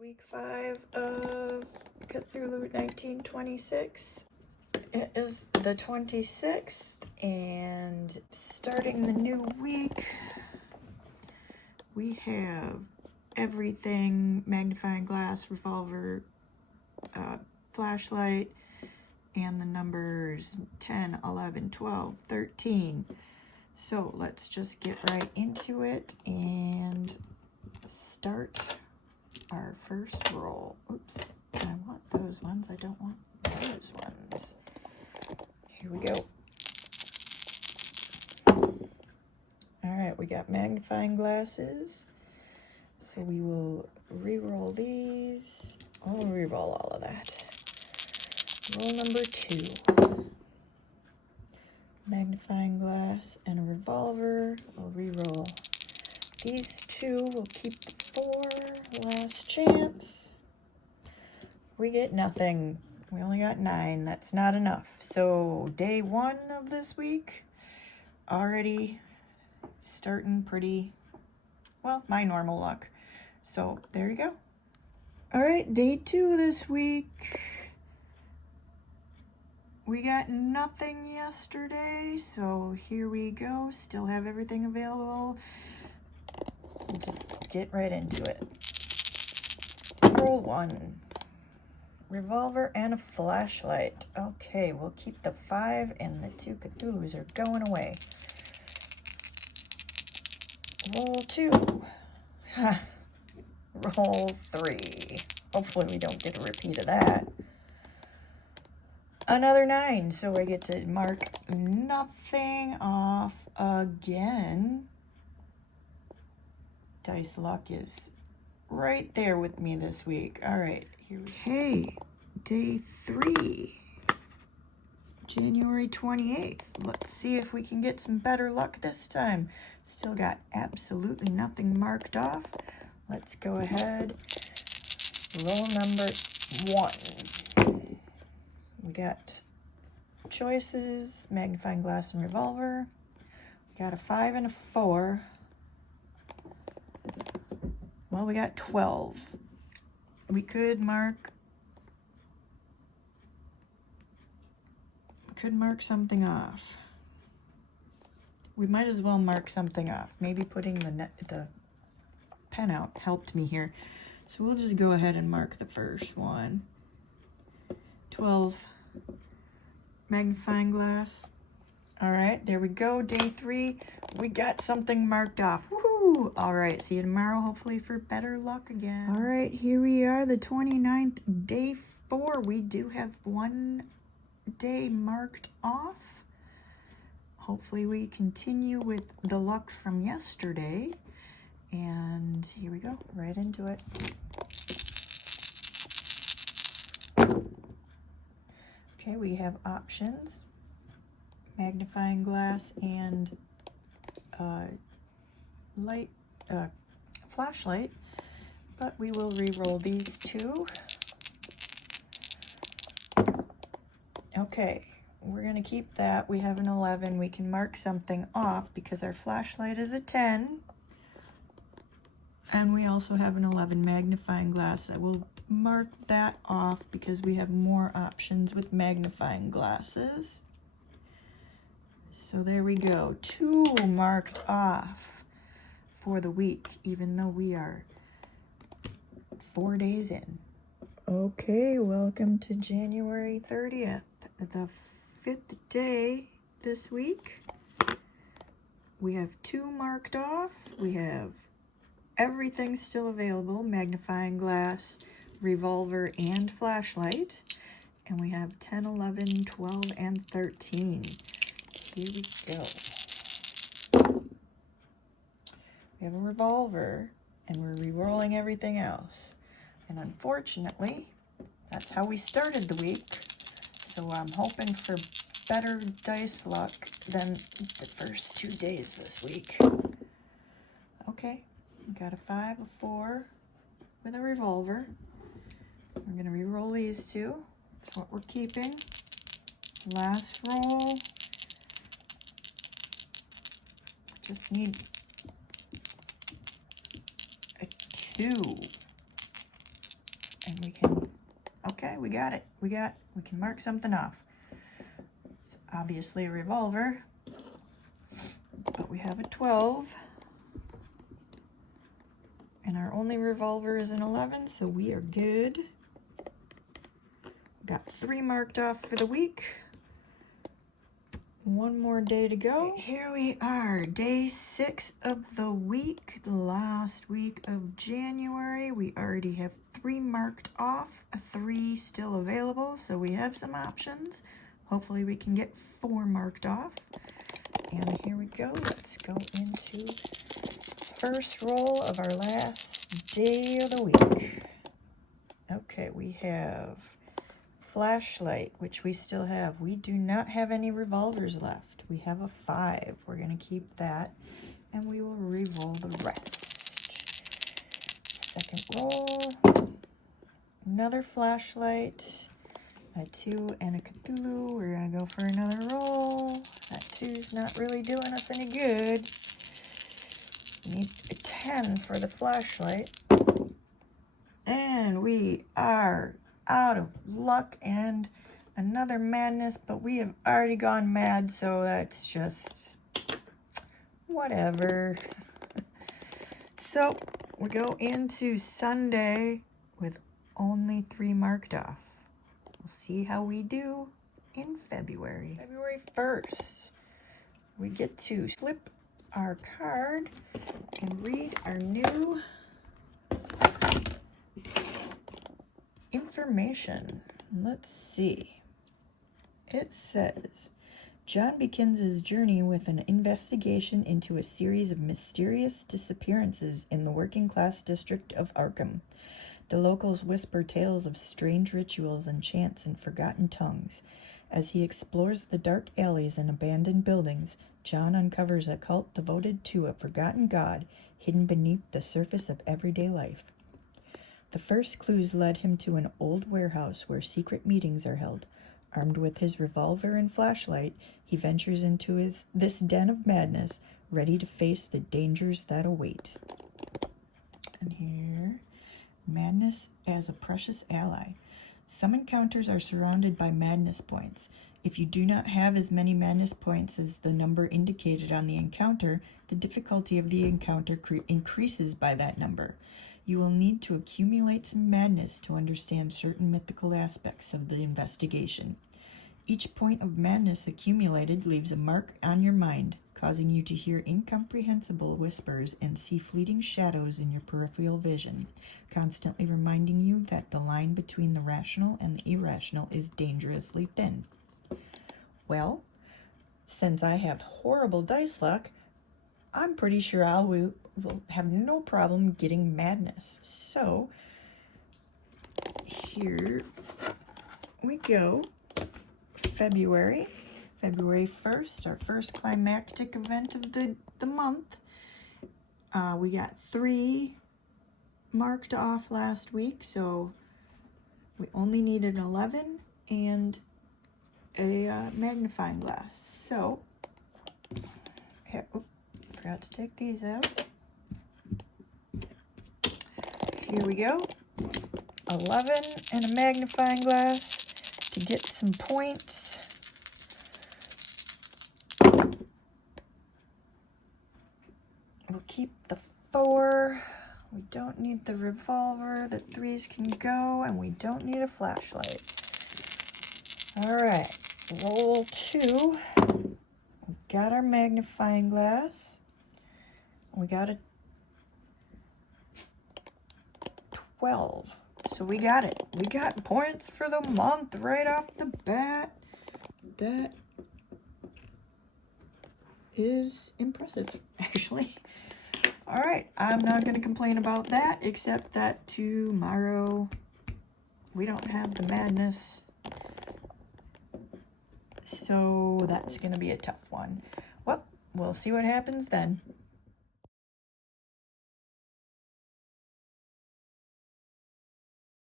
Week 5 of Cthulhu 1926. It is the 26th, and starting the new week, we have everything: magnifying glass, revolver, flashlight, and the numbers 10, 11, 12, 13. So let's just get right into it and start our first roll. Oops, I want those ones. I don't want those ones. Here we go. All right, we got magnifying glasses. So we will re-roll these. I'll re-roll all of that. Roll number 2. Magnifying glass and a revolver. We'll re-roll these 2. We'll keep the 4. Last chance. We get nothing. We only got 9. That's not enough. So day 1 of this week, already starting pretty, well, my normal luck. So there you go. All right, day 2 this week. We got nothing yesterday, so here we go. Still have everything available. We'll just get right into it. Roll 1. Revolver and a flashlight. Okay, we'll keep the 5, and the 2 Cthulhus are going away. Roll 2. Roll 3. Hopefully we don't get a repeat of that. Another 9, so I get to mark nothing off again. Dice luck is right there with me this week. All right, here we go. Okay, day 3, January 28th. Let's see if we can get some better luck this time. Still got absolutely nothing marked off. Let's go ahead. Roll number 1. We got choices, magnifying glass and revolver. We got a 5 and a 4. Well, we got 12. We could mark something off. We might as well mark something off. Maybe putting the pen out helped me here. So we'll just go ahead and mark the first one. 12. Magnifying glass. All right, there we go. Day 3, we got something marked off. Woohoo! All right, see you tomorrow, hopefully for better luck again. All right, here we are, the 29th, day 4. We do have 1 day marked off. Hopefully we continue with the luck from yesterday. And here we go, right into it. Okay, we have options, magnifying glass and flashlight, but we will re-roll these 2. Okay, we're gonna keep that. We have an 11. We can mark something off because our flashlight is a 10. And we also have an 11 magnifying glass. I will mark that off because we have more options with magnifying glasses. So there we go. 2 marked off for the week, even though we are 4 days in. Okay, welcome to January 30th, the 5th day this week. We have 2 marked off. We have everything still available: magnifying glass, revolver, and flashlight. And we have 10, 11, 12, and 13. Here we go. We have a revolver, and we're re-rolling everything else. And unfortunately, that's how we started the week. So I'm hoping for better dice luck than the first 2 days this week. Okay. We got a 5, a 4 with a revolver. We're going to re-roll these 2. That's what we're keeping. Last roll. Just need a 2. We can, okay, we got it. We can mark something off. It's obviously a revolver, but we have a 12. And our only revolver is an 11, so we are good. Got 3 marked off for the week. 1 more day to go. Here we are, day 6 of the week, the last week of January. We already have 3 marked off, 3 still available, so we have some options. Hopefully we can get 4 marked off. And here we go. Let's go into first roll of our last day of the week. Okay, we have flashlight, which we still have. We do not have any revolvers left. We have a 5. We're going to keep that, and we will re-roll the rest. Second roll, another flashlight, a 2 and a Cthulhu. We're going to go for another roll. That 2's not really doing us any good. We need a 10 for the flashlight. And we are out of luck and another madness, but we have already gone mad, so that's just whatever. So we go into Sunday with only 3 marked off. We'll see how we do in February. February 1st, we get to flip our card and read our new information. Let's see. It says, John begins his journey with an investigation into a series of mysterious disappearances in the working-class district of Arkham. The locals whisper tales of strange rituals and chants in forgotten tongues. As he explores the dark alleys and abandoned buildings, John uncovers a cult devoted to a forgotten god hidden beneath the surface of everyday life. The first clues led him to an old warehouse where secret meetings are held. Armed with his revolver and flashlight, he ventures into this den of madness, ready to face the dangers that await. And here, madness as a precious ally. Some encounters are surrounded by madness points. If you do not have as many madness points as the number indicated on the encounter, the difficulty of the encounter increases by that number. You will need to accumulate some madness to understand certain mythical aspects of the investigation. Each point of madness accumulated leaves a mark on your mind, causing you to hear incomprehensible whispers and see fleeting shadows in your peripheral vision, constantly reminding you that the line between the rational and the irrational is dangerously thin. Well, since I have horrible dice luck, I'm pretty sure I will have no problem getting madness. So, here we go. February 1st, our first climactic event of the month. We got 3 marked off last week, so we only needed 11 and a magnifying glass. So, here, forgot to take these out. Here we go. 11 and a magnifying glass to get some points. We'll keep the 4. We don't need the revolver. The 3s can go, and we don't need a flashlight. All right, roll 2. We got our magnifying glass. We got a 12. So we got it. We got points for the month right off the bat. That is impressive, actually. All right, I'm not going to complain about that, except that tomorrow we don't have the madness. So that's going to be a tough one. Well, we'll see what happens then.